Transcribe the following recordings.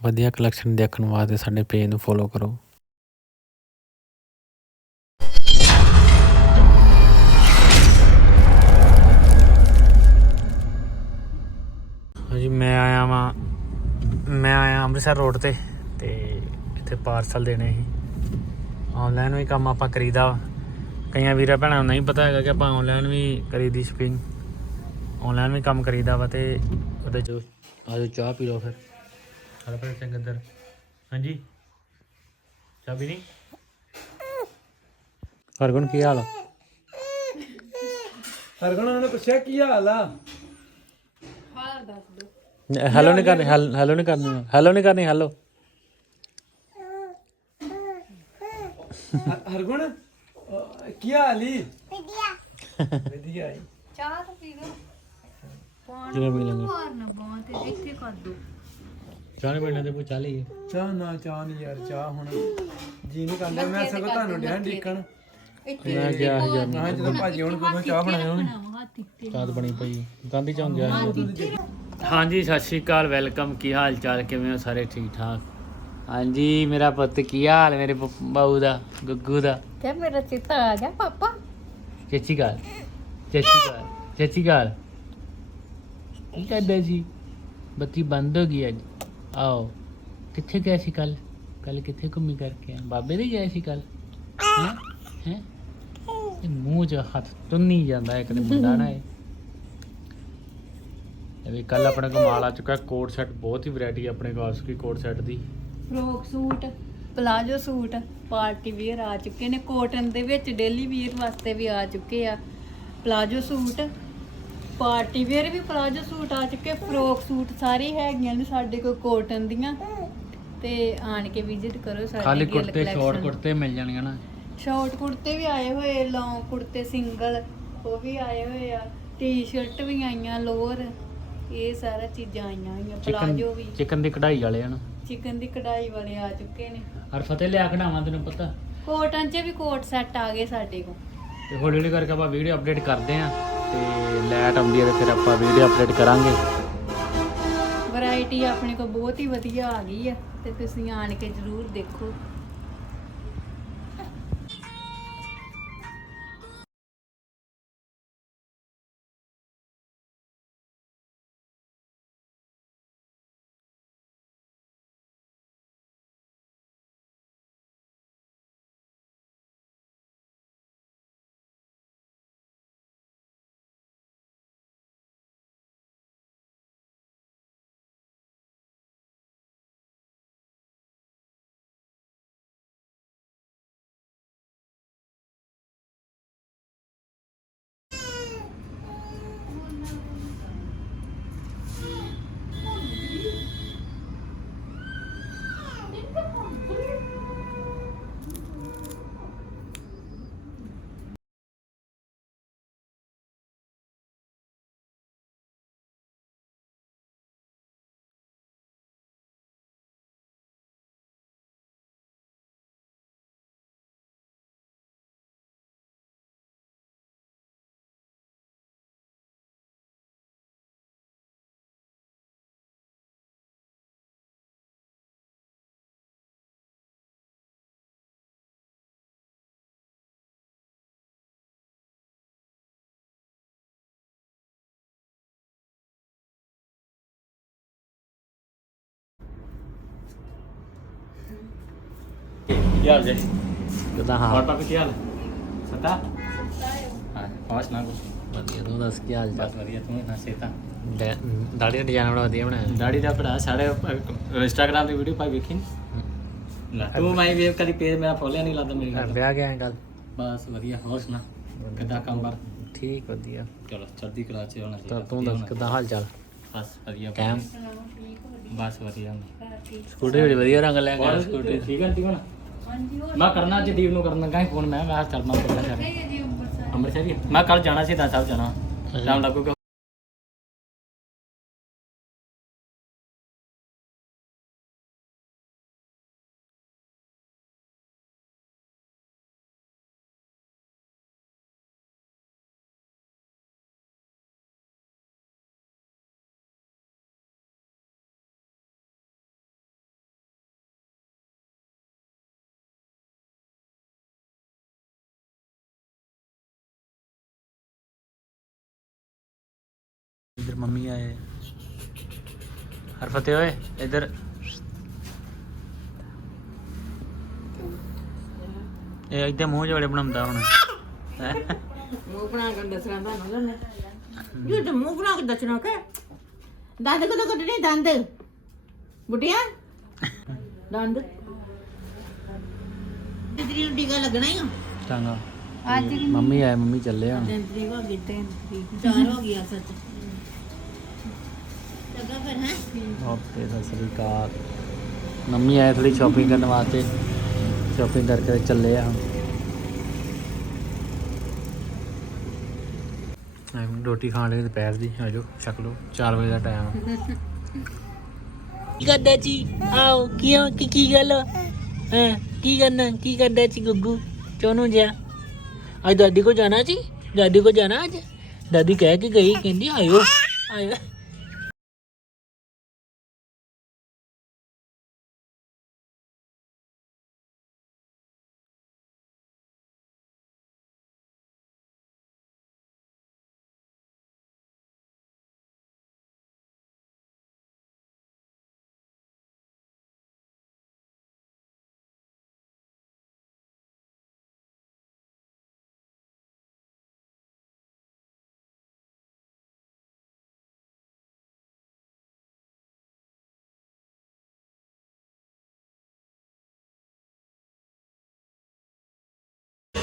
ਵਧੀਆ ਕਲੈਕਸ਼ਨ ਦੇਖਣ ਵਾਸਤੇ ਸਾਡੇ ਪੇਜ ਨੂੰ ਫੋਲੋ ਕਰੋ। ਹਾਂਜੀ, ਮੈਂ ਆਇਆ ਵਾਂ, ਮੈਂ ਆਇਆ ਅੰਮ੍ਰਿਤਸਰ ਰੋਡ ਤੇ ਤੇ ਇੱਥੇ ਪਾਰਸਲ ਦੇਣੇ ਸੀ। ਆਨਲਾਈਨ ਵੀ ਕੰਮ ਆਪਾਂ ਕਰੀਦਾ ਵਾ। ਕਈਆਂ ਵੀਰਾਂ ਭੈਣਾਂ ਨੂੰ ਨਹੀਂ ਪਤਾ ਹੈਗਾ ਕਿ ਆਪਾਂ ਆਨਲਾਈਨ ਵੀ ਕਰੀਦੀ ਸ਼ਪਿੰਗ ਆਨਲਾਈਨ ਵੀ ਕੰਮ ਕਰੀਦਾ ਵਾ ਤੇ ਉਹਦੇ ਚ ਆਜੋ ਚਾਹ ਪੀ ਲਓ ਫਿਰ। ਹਰ ਪਰ ਚੰਗਦਰ ਹਾਂਜੀ। ਪੀ ਨਹੀਂ? ਹਰਗੁਣ ਕੀ ਹਾਲ ਆ? ਹਰਗੁਣ ਨੇ ਪੁੱਛਿਆ ਕੀ ਹਾਲ ਆ? ਹੈਲੋ ਨਹੀਂ ਕਰਨੀ ਹੈਲੋ ਨਹੀਂ ਕਰਨੀ ਹੈਲੋ ਨਹੀਂ ਕਰਨੀ ਹੈਲੋ ਹ- ਹਰਗੁਣ ਅਹ, ਕੀ ਹਾਲ ਈ? ਵਧੀਆ। ਵਧੀਆ ਈ। ਚਾਹ ਤਾਂ ਪੀ ਲਓ। ਜਿਵੇਂ ਪੀ ਲਾਂਗੇ। ਮਾਰਨਾ ਬਹੁਤ ਹੈ ਇੱਥੇ ਕਰ ਦੋ। ਚਾਹ ਨਹੀਂ ਪੀਣਾ ਤੇ ਪੁੱਛ ਲਈ ਚਾਹ ਨਾ ਚਾਹ ਨਹੀਂ ਯਾਰ ਚਾਹ ਹੁਣ ਜੀ ਨਹੀਂ ਕਰਦਾ। ਮੈਂ ਸਗੋਂ ਤੁਹਾਨੂੰ ਡਿਆ ਡੀਕਣ ਮੈਂ ਗਿਆ ਸੀ ਯਾਰ ਮੈਂ ਕਿਹਾ ਜਦੋਂ ਭਾਜੀ ਹੁਣ ਕੋਈ ਚਾਹ ਬਣਾਏ ਹੋਣੀ ਤਾਂ ਬਣੀ ਪਈ ਗਾਂਧੀ ਚੌਂਕ ਗਿਆ ਸੀ ਹਾਂਜੀ ਸਤਿ ਸ਼੍ਰੀ ਅਕਾਲ ਵੈਲਕਮ। ਕੀ ਹਾਲ ਚਾਲ? ਕਿਵੇਂ ਹੋ ਸਾਰੇ ਠੀਕ ਠਾਕ? ਹਾਂਜੀ ਮੇਰਾ ਪੁੱਤ ਕੀ ਹਾਲ? ਮੇਰੇ ਬਾਊ ਦਾ ਗੁੱਗੂ ਦਾ। ਕਿਆ ਮੇਰਾ ਚਿੱਤਾ ਆ ਗਿਆ ਪਾਪਾ। ਚੇਚੀ ਗਾਲ ਚੇਚੀ ਗਾਲ ਚੇਚੀ ਗਾਲ ਕੀ ਕਰਦਾ ਸੀ? ਬੱਤੀ ਬੰਦ ਹੋ ਗਈ ਅੱਜ। ਆਓ। ਕਿੱਥੇ ਗਏ ਸੀ ਕੱਲ ਕੱਲ ਕਿੱਥੇ ਘੁੰਮੀ ਕਰਕੇ ਆ ਬਾਬੇ ਦੇ ਗਏ ਸੀ ਕੱਲ ਹੈ? ਹੈ? ਇਹ ਮੂੰਹ 'ਚ ਹੱਥ ਤੁੰਨੀ ਜਾਂਦਾ ਇੱਕ ਤੇ ਮੁੰਡਾ ਨਾ ਇਹ। ਇਹ ਵੀ ਕੱਲ ਆਪਣੇ ਕੋਲ ਮਾਲ ਆ ਚੁੱਕਾ ਕੋਟ ਸੈੱਟ ਬਹੁਤ ਹੀ ਵੈਰਾਈਟੀ ਆਪਣੇ ਕੋਲ ਉਸਕੀ ਕੋਟ ਸੈੱਟ ਦੀ। Frock suit, palazzo suit, party wear ਆ ਚੁੱਕੇ ਨੇ। ਕੋਟਨ ਦੇ ਵਿੱਚ ਡੇਲੀ ਵੀਅਰ ਵਾਸਤੇ ਵੀ ਆ ਚੁੱਕੇ ਆ। ਪਲਾਜੋ ਸੂਟ ਪਾਰਟੀ ਵੀਅਰ ਵੀ ਪਲਾਜੋ ਸੂਟ ਆ ਚੁੱਕੇ ਫਰੋਕ ਸੂਟ ਸਾਰੀ ਹੈਗੀਆਂ ਨੇ ਸਾਡੇ ਕੋਲ ਕੋਟਨ ਦੀਆਂ। ਤੇ ਆਣ ਕੇ ਵਿਜ਼ਿਟ ਕਰੋ ਸਾਡੇ ਖਾਲੀ ਕੁੜਤੇ ਸ਼ਾਰਟ। ਕੁੜਤੇ ਮਿਲ ਜਾਣਗੇ ਨਾ। ਸ਼ਾਰਟ ਕੁੜਤੇ ਵੀ ਆਏ ਹੋਏ ਲੌਂਗ ਕੁੜਤੇ ਸਿੰਗਲ ਉਹ ਵੀ ਆਏ ਹੋਏ ਆ। ਟੀ-ਸ਼ਰਟ ਵੀ ਆਈਆਂ ਲੋਅਰ ਇਹ ਸਾਰਾ ਚੀਜ਼ਾਂ ਆਈਆਂ ਹੋਈਆਂ ਪਲਾਜੋ ਵੀ। ਚਿਕਨ ਚਿਕਨ ਦੀ ਕਢਾਈ ਵਾਲੇ ਹਨ ਚਿਕਨ ਦੀ ਕਢਾਈ ਵਾਲੇ ਆ ਚੁੱਕੇ ਨੇ। ਔਰ ਫਤਿਹ ਲਿਆ ਕਢਾਵਾਂ ਤੈਨੂੰ ਪਤਾ। ਕੋਟਨ 'ਚ ਵੀ ਕੋਟ ਸੈੱਟ ਆ ਗਏ ਸਾਡੇ ਕੋਲ। ਤੇ ਹੌਲੀ ਹੌਲੀ ਕਰਕੇ ਆਪਾਂ ਵੀਡੀਓ ਅਪਡੇਟ ਕਰਦੇ ਆਂ। ਤੇ ਲੈਟ ਆਉਂਦੀ ਹੈ ਤੇ ਫਿਰ ਆਪਾਂ ਵੀਡੀਓ ਅਪਡੇਟ ਕਰਾਂਗੇ। ਵੈਰਾਈਟੀ ਆਪਣੇ ਕੋਲ ਬਹੁਤ ਹੀ ਵਧੀਆ ਆ ਗਈ ਹੈ ਤੇ ਤੁਸੀਂ ਆਣ ਕੇ ਜ਼ਰੂਰ ਦੇਖੋ। ਕੀ ਹਾਲ ਜੀ ਕਿਦਾਂ और ਹਾਂ पापा क्या हाल सता हाँ पाँच ना कुछ ਵਧੀਆ ਤੂੰ ਦੱਸ ਕੀ ਹਾਲ बस बढ़िया तुम्हें ना सेता ਦਾੜੀ ਦਾ ਡਿਜ਼ਾਈਨ ਬੜਾ ਵਧੀਆ ਬਣਾਇਆ दाढ़ी दा पड़ा साढ़े इंस्टाग्राम ਦੀ ਵੀਡੀਓ ਪਾਈ ਵੇਖੀ ਲਾ ਤੂੰ ਮਾਈ ਵੇਵ ਕਦੀ ਪੇਜ ਮੇਰਾ ਫੋਲਿਆ ਨਹੀਂ ਲੱਗਦਾ ਮੇਰੀ ਘਰ ਗੱਲ ਵਿਆਹ ਗਿਆ ਕੱਲ ਬਸ ਵਧੀਆ ਹੋਰ ਸੁਣਾ ਕਿੱਦਾਂ ਕੰਮ ਬਾਰ ਠੀਕ ਵਧੀਆ ਚਲੋ ਚੜ੍ਹਦੀ ਕਲਾ ਚ ਹੋਣਾ ਤਾਂ ਚਾਹੀਦਾ ਤੂੰ ਦੱਸ ਕਿਦਾਂ ਹਾਲ ਚਾਲ ਬਸ ਵਧੀਆ ਕੈਮ ਬਸ ਵਧੀਆ ਸਕੂਟਰੀ ਬੜੀ ਵਧੀਆ ਰੰਗ ਲੈ ਹੋਰ ਕੇ ਸਕੂਟਰੀ ਠੀਕ ਹੈ ਠੀਕ ਹੋਣਾ ਹਾਂਜੀ ਹੋਰ ਮੈਂ ਕਰਨਾ ਅੱਜ ਦੀਪ ਨੂੰ ਕਰਨਾ ਕਹੀਂ ਫੋਨ ਮੈਂ ਮੈਂ ਚੱਲ ਮੈਂ ਕਰਨਾ ਚੱਲ ਅੰਮ੍ਰਿਤਸਰ ਹੀ ਮੈਂ ਕੱਲ ਜਾਣਾ ਸੀ ਤਾਂ ਸਾਹਿਬ ਜਾਣਾ। ਟਾਈਮ ਲੱਗੂਗਾ ਇਧਰ ਮੰਮੀ ਆਏ ਹਰਫਤੇ ਓਏ ਇਧਰ ਇਹ ਇੱਥੇ ਮੂੰਹ ਜੋੜੇ ਬਣਾਉਂਦਾ ਹੁਣ ਹੈਂ? ਮੂੰਹ ਬਣਾ ਕੇ ਦੱਸਣਾ ਤੁਹਾਨੂੰ ਲੰਨੇ ਇਹ ਤਾਂ ਮੂੰਹ ਬਣਾ ਕੇ ਦੱਸਣਾ ਕਿ ਦੰਦ ਕਦੋਂ ਕੱਢਣੇ ਦੰਦ ਬੁੱਢਿਆ ਦੰਦ ਤੇਰੀ ਨੂੰ ਟੀਕਾ ਲੱਗਣਾ ਹੀ ਆ ਚੰਗਾ ਅੱਜ ਮੰਮੀ ਆਏ ਮੰਮੀ ਚੱਲੇ ਹੁਣ ਤਿੰਨ ਤਰੀਕ ਹੋ ਗਈ ਤਿੰਨ ਤਰੀਕ ਚਾਰ ਹੋ ਗਿਆ ਸੱਚ ਹੈ। ਓਕੇ ਸਤਿ ਸ੍ਰੀ ਅਕਾਲ। ਮੰਮੀ ਆਏ ਥੋੜੀ ਸ਼ਾਪਿੰਗ ਕਰਨ ਵਾਸਤੇ। ਸ਼ਾਪਿੰਗ ਕਰਕੇ ਚੱਲੇ ਆ। ਐਂ ਰੋਟੀ ਖਾਣ ਲਈ ਦੁਪਹਿਰ ਦੀ। ਆਜੋ ਛਕ ਲਓ। 4 ਵਜੇ ਦਾ ਟਾਈਮ ਕੀ ਕਰਦਾ ਜੀ? ਆਓ ਕਿਉਂ ਕੀ ਕੀ ਗੱਲ ਹਾਂ? ਕੀ ਕਰਨਾ? ਕੀ ਕਰਦਾ ਜੀ ਗੁੱਗੂ? ਚੋਨੂ ਜਿਆ ਅੱਜ ਦਾਦੀ ਕੋ ਜਾਣਾ ਜੀ? ਦਾਦੀ ਕੋ ਜਾਣਾ ਅੱਜ? ਦਾਦੀ ਕਹਿ ਕੇ ਗਈ ਕਹਿੰਦੀ ਆਇਓ। ਆਇਓ।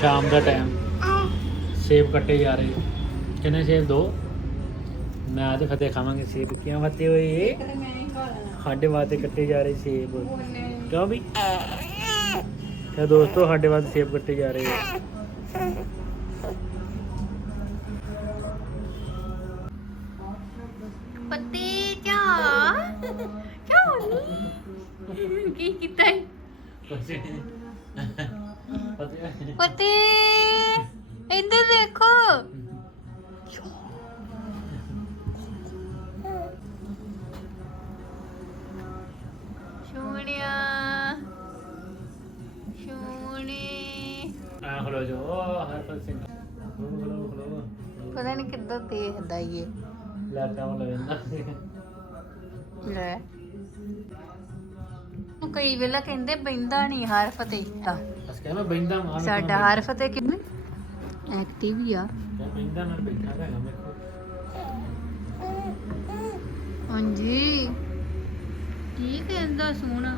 ਸ਼ਾਮ ਦਾ ਟਾਈਮ ਸੇਬ ਕੱਟੇ ਜਾ ਰਹੇ ਕਿੰਨੇ ਸੇਬ ਦੋ ਮੈਂ ਅੱਜ ਫਤਿਹ ਖਾਵਾਂਗੇ ਸੇਬ ਕਿਉਂ ਫਤਿਹ ਹੋਏ ਸਾਡੇ ਵਾਸਤੇ ਕੱਟੇ ਜਾ ਰਹੇ ਸੇਬ ਕਿਉਂ ਵੀ ਤੇ ਦੋਸਤੋ ਸਾਡੇ ਵਾਸਤੇ ਸੇਬ ਕੱਟੇ ਜਾ ਰਹੇ ਆ ਪੱਤੇ ਚਾ ਚਾ ਕੀ ਕੀਤਾ ਈ? ਪੱਤੇ ਇੱਧਰ ਦੇਖੋ। ਸੋਹਣਿਆ ਸੋਹਣੇ ਆ ਖਲੋ ਜੋ ਹਰਪਤ ਸਿੰਘ। ਖਲੋ ਖਲੋ ਖਲੋ। ਪਤਾ ਨਹੀਂ ਕਿੱਦਾਂ ਦੇਖਦਾ ਈ ਇਹ ਲੈਟਾਂ ਵਾਲਾ ਵੇਂਦਾ ਲੈ। ਉਹ ਕਈ ਵੇਲਾ ਕਹਿੰਦੇ ਬੈਂਦਾ ਨਹੀਂ ਹਰ ਫਤਿਹ ਕਹਿੰਦਾ ਬੈਂਦਾ ਮਾਰ ਸਾਡਾ ਹਰ ਫਤਿਹ ਕਿੰਨੇ? ਐਕਟਿਵ ਹੀ ਆ। ਬੈਂਦਾ ਨਾਲ ਬੈਠਾ ਹੈਗਾ ਮੇਰੇ ਕੋਲ। ਹਾਂਜੀ। ਕੀ ਕਹਿੰਦਾ ਸੋਹਣਾ?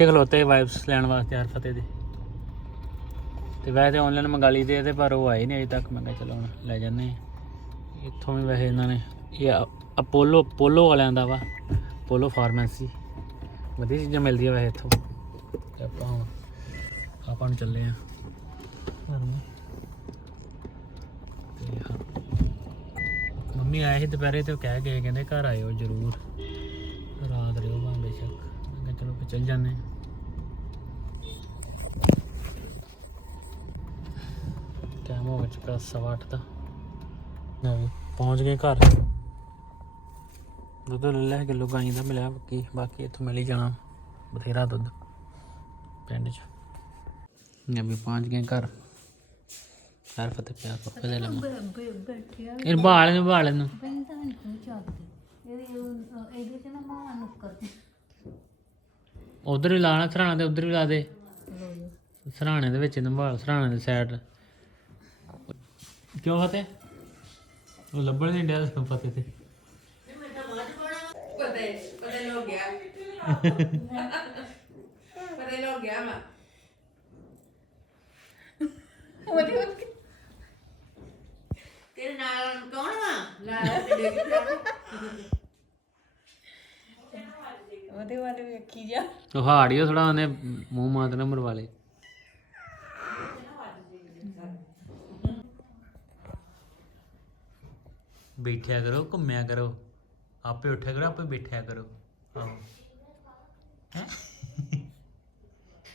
ਇੱਥੇ ਖਲੋਤੇ ਵਾਈਪਸ ਲੈਣ ਵਾਸਤੇ ਹਰ ਫਤਿਹ ਦੇ। ਤੇ ਵੈਸੇ ਆਨਲਾਈਨ ਮੰਗਾ ਲਈ ਤੇ ਤੇ ਪਰ ਉਹ ਆਏ ਨਹੀਂ ਅਜੇ ਤੱਕ। ਮੈਂ ਕਿਹਾ ਚਲੋ ਹੁਣ ਲੈ ਜਾਂਦੇ ਇੱਥੋਂ ਵੀ ਵੈਸੇ ਇਹਨਾਂ ਨੇ ਇਹ ਅਪੋਲੋ ਅਪੋਲੋ ਵਾਲਿਆਂ ਦਾ ਵਾ। ਅਪੋਲੋ ਫਾਰਮੇਸੀ ਵਧੀਆ ਚੀਜ਼ਾਂ ਮਿਲਦੀਆਂ ਵੈਸੇ ਇੱਥੋਂ। ਤੇ ਆਪਾਂ ਹੁਣ ਆਪਾਂ ਨੂੰ ਚੱਲੇ ਆ। ਘਰ ਨੂੰ ਹਾਂ। ਮੰਮੀ ਆਏ ਸੀ ਦੁਪਹਿਰੇ ਤੇ ਉਹ ਕਹਿ ਗਏ ਕਹਿੰਦੇ ਘਰ ਆਇਓ ਜ਼ਰੂਰ। ਰਾਤ ਰਿਓ ਭਾਵੇਂ ਬੇਸ਼ੱਕ। ਮੈਂ ਕਿਹਾ ਚਲੋ ਚੱਲ ਜਾਂਦੇ ਟਾਈਮ ਹੋ ਚੁੱਕਾ ਸਵਾ ਅੱਠ ਦਾ। ਲੈ ਵੀ ਪਹੁੰਚ ਗਏ ਘਰ। ਦੁੱਧ ਲੈ ਲਿਆ ਕਿਲੋ ਗਾਈ ਦਾ ਮਿਲਿਆ ਬਾਕੀ ਬਾਕੀ ਇੱਥੋਂ ਮਿਲ ਹੀ ਜਾਣਾ ਬਥੇਰਾ ਦੁੱਧ ਪਿੰਡ 'ਚ। ਨੇ ਵੀ ਪਹੁੰਚ ਗਏ ਘਰ। ਘਰ ਫਤਿਹ ਪਿਆ ਪੱਪੇ ਦੇ ਲੰਮਾ। ਇਹ ਬਾਲ ਨੂੰ ਬਾਲ ਨੂੰ ਬੈਂਦਾ ਨਹੀਂ ਕੋਈ ਚੱਲਦੀ ਇਹਦੇ ਉਹ- ਇਹਦੇ ਚ ਨਾ ਮਾਂ ਨੁੱਕਰ ਉਧਰ ਹੀ ਲਾਣਾ ਸਰਾਣਾ ਤੇ ਉਧਰ ਹੀ ਲਾ ਦੇ। ਸਰਾਣੇ ਦੇ ਵਿੱਚ ਨੰਬਾਲ ਸਰਾਣੇ ਦੇ ਸਾਈਡ ਕਿਉਂ ਫਤਿਹ? ਉਹ ਲੱਭਣ ਨਹੀਂ ਡਿਆ ਤੁਹਾਨੂੰ ਫਤਿਹ ਤੇ। ਤੇਰੇ ਨਾਲ ਕੌਣ ਵਾ ਲੈ ਤੇ ਡਿੱਗ ਪਿਆ ਉਹਦੇ ਵੱਲ ਵੇਖੀ ਜਾ। ਉਹ ਹਾੜੀਓ ਥੋੜਾ ਉਹਨੇ ਮੂੰਹ ਮਾਤ ਨਾ ਮਰਵਾ ਲੇ ਬੈਠਿਆ ਕਰੋ ਘੁੰਮਿਆ ਕਰੋ। ਆਪੇ ਉੱਠਿਆ ਕਰੋ ਆਪੇ ਬੈਠਿਆ ਕਰੋ। ਆਹੋ। ਹੈ?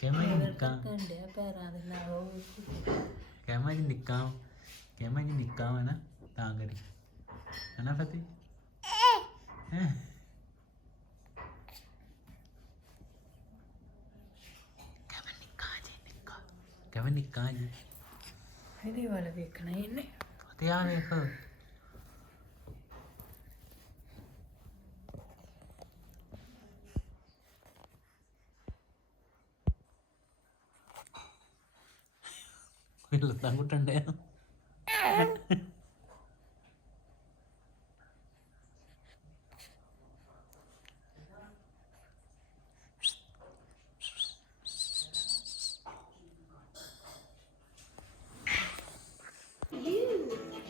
ਕਹਿਮਾ ਜੀ ਨਿੱਕਾ। ਕੰਡਿਆ ਪੈਰਾਂ ਦੇ ਨਾਲ ਉਹ ਕਹਿਮਾ ਜੀ ਨਿੱਕਾ ਕਹਿਮਾ ਜੀ ਨਿੱਕਾ ਵਾ ਨਾ ਤਾਂ ਕਰੀ। ਹੈ ਨਾ ਫਤਿਹ? ਹੈਂ? ਕਹਿਮਾ ਨਿੱਕਾ ਜੀ ਨਿੱਕਾ। ਕਹਿਮਾ ਨਿੱਕਾ ਜੀ। ਇਹਦੇ ਵੱਲ ਵੇਖਣਾ ਇਹਨੇ। ਤੇ ਆ ਵੇਖ। ਲੱਤਾਂ ਘੁੱਟਣ ਡਿਆ।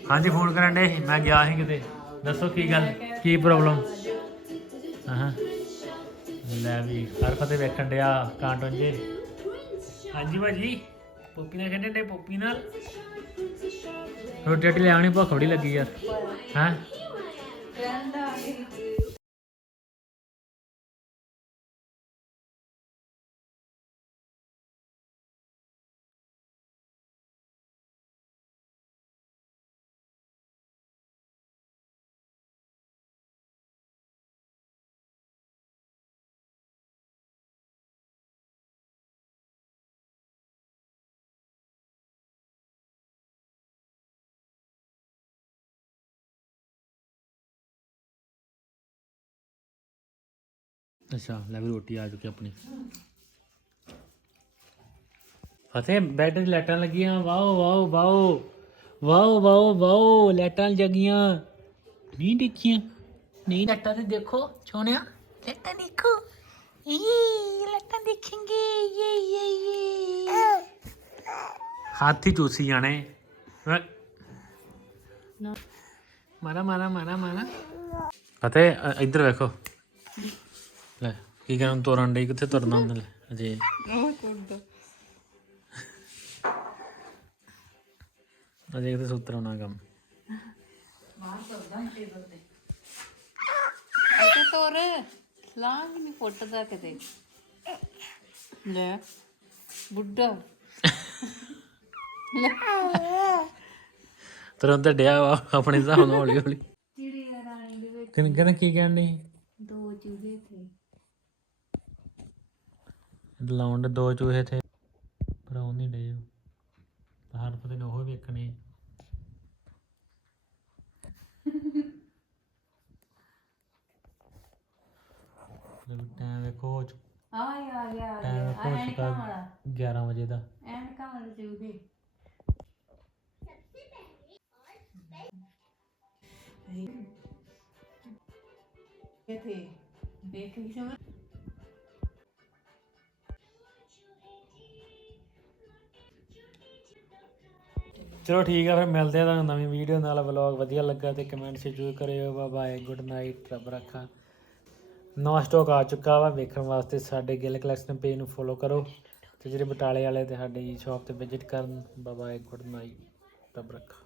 ਹਾਂਜੀ, ਫੋਨ ਕਰਨ ਡੇ ਮੈਂ ਗਿਆ ਸੀ ਕਿਤੇ। ਦੱਸੋ ਕੀ ਗੱਲ, ਕੀ ਪ੍ਰੋਬਲਮ ਹਾਂ ਲੈ ਵੀ, ਹਰ ਫਤੇ ਵੇਖਣ ਡਿਆ ਕਾਂਟੂਨ ਜੇ। ਹਾਂਜੀ ਭਾਜੀ। ਪੋਪੀ ਨਾਲ ਖੇਡਣ ਡੇ ਪੋਪੀ ਨਾਲ? ਰੋਟੀ ਰਾਟੀ ਲਿਆਉਣੀ ਭੁੱਖ ਬੜੀ ਲੱਗੀ ਯਾਰ। ਹਾਂ? ਅੱਛਾ ਲੈ ਵੀ ਰੋਟੀ ਆ ਚੁੱਕੀ ਆਪਣੀ। ਫਤਿਹ ਬੈੱਡ 'ਤੇ ਲੈਟਾਂ ਲੱਗੀਆਂ wow wow wow wow wow wow ਲੈਟਾਂ ਜਗੀਆਂ। ਨਹੀਂ ਦੇਖੀਆਂ ਨਹੀਂ। ਲੈਟਾਂ ਤੇ ਦੇਖੋ ਛੋਣਿਆ ਲੈਟਾਂ ਦੇਖੋ। ਈ ਲੈਟਾਂ ਦੇਖਾਂਗੇ ਯੇ ਯੇ ਯੇ ਹਾਥੀ ਚੂਸੀ ਜਾਣੇ। ਮਾਰਾ ਮਾਰਾ ਮਾਰਾ ਮਾਰਾ। ਫਤਿਹ ਇੱਧਰ ਵੇਖੋ। ਲੈ ਕੀ ਕਰਨ ਤੋਰਨ ਡਈ ਕਿੱਥੇ ਤੁਰਨਾ ਹੁੰਦਾ ਲੈ? ਅਜੇ। ਅਜੇ ਕਿਤੇ ਸੁੱਤਰ ਹੋਣਾ ਕੰਮ। ਇਹ ਤੋਰ ਲਾਂਗ ਨਹੀਂ ਫੁੱਟਦਾ ਕਿਤੇ। ਲੈ ਬੁੱਢਾ। ਤੁਰੰਤ ਡਿਆ ਵਾ ਆਪਣੇ ਹਿਸਾਬ ਨਾਲ ਹੌਲੀ ਹੌਲੀ ਚਿੜੀਆ ਰਾਣੀ ਦੇ ਵਿੱਚ। ਕਿਨ ਕਿਨ ਕੀ ਕਹਿਣ ਡਈ? ਦੋ ਚੂਹੇ ਥੇ ਲਾਉਣ ਦੇ ਦੋ ਚੂਹੇ ਥੇ ਪਰ ਉਹ ਨਹੀਂ ਡੇ। ਹਰ ਪਤੇ ਨੇ। ਉਹ ਵੇਖਣੇ ਟਾਈਮ ਵੇਖੋ ਆ ਗਿਆ ਆ ਗਿਆ ਆ ਗਿਆ ਚੁੱਕਾ ਵਾਲਾ। 11 ਵਜੇ ਦਾ। ਐਨਕਾਂ ਵਾਲੇ ਚੂਹੇ। ਇਥੇ ਦੇਖ ਕੇ ਸਮਝ ਚਲੋ ਠੀਕ ਆ, ਫਿਰ ਮਿਲਦੇ ਆ ਤੁਹਾਨੂੰ ਨਵੀਂ ਵੀਡੀਓ ਨਾਲ। ਵਲੌਗ ਵਧੀਆ ਲੱਗਾ ਤੇ ਕਮੈਂਟ ਜ਼ਰੂਰ ਕਰਿਓ। ਬਾਏ ਗੁੱਡ ਨਾਈਟ ਰੱਬ ਰੱਖਾ। ਨਵਾਂ ਸਟਾਕ ਆ ਚੁੱਕਾ ਵਾ, ਵੇਖਣ ਵਾਸਤੇ ਸਾਡੇ ਗਿੱਲ ਕਲੈਕਸ਼ਨ ਪੇਜ ਨੂੰ ਫੋਲੋ ਕਰੋ। ਤੇ ਜਿਹੜੇ ਬਟਾਲੇ ਵਾਲੇ ਤੇ ਸਾਡੀ ਸ਼ਾਪ ਤੇ ਵਿਜ਼ਿਟ ਕਰਨ ਬਾਏ ਬਾਏ ਗੁੱਡ ਨਾਈਟ ਰੱਬ ਰੱਖਾ।